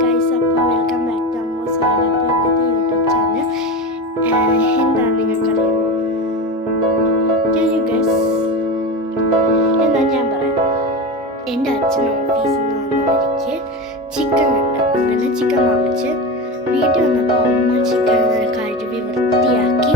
Guys, അപ്പോൾ welcome back to Ammu's world. അപ്പോൾ ഇന്നത്തെ യൂട്യൂബ് ചാനൽ എന്താണ് നിങ്ങൾക്കറിയാമോ? Can you guess? എന്നാൽ ഞാൻ പറയാം. എൻ്റെ അച്ഛൻ ഓഫീസിൽ നിന്ന് വന്ന വഴിക്ക് ചിക്കൻ ഉണ്ട്. അങ്ങനെ ചിക്കൻ വാങ്ങിച്ച് വീട്ടിൽ വന്നപ്പോൾ അമ്മ ചിക്കൻ നല്ല കഴുകി വൃത്തിയാക്കി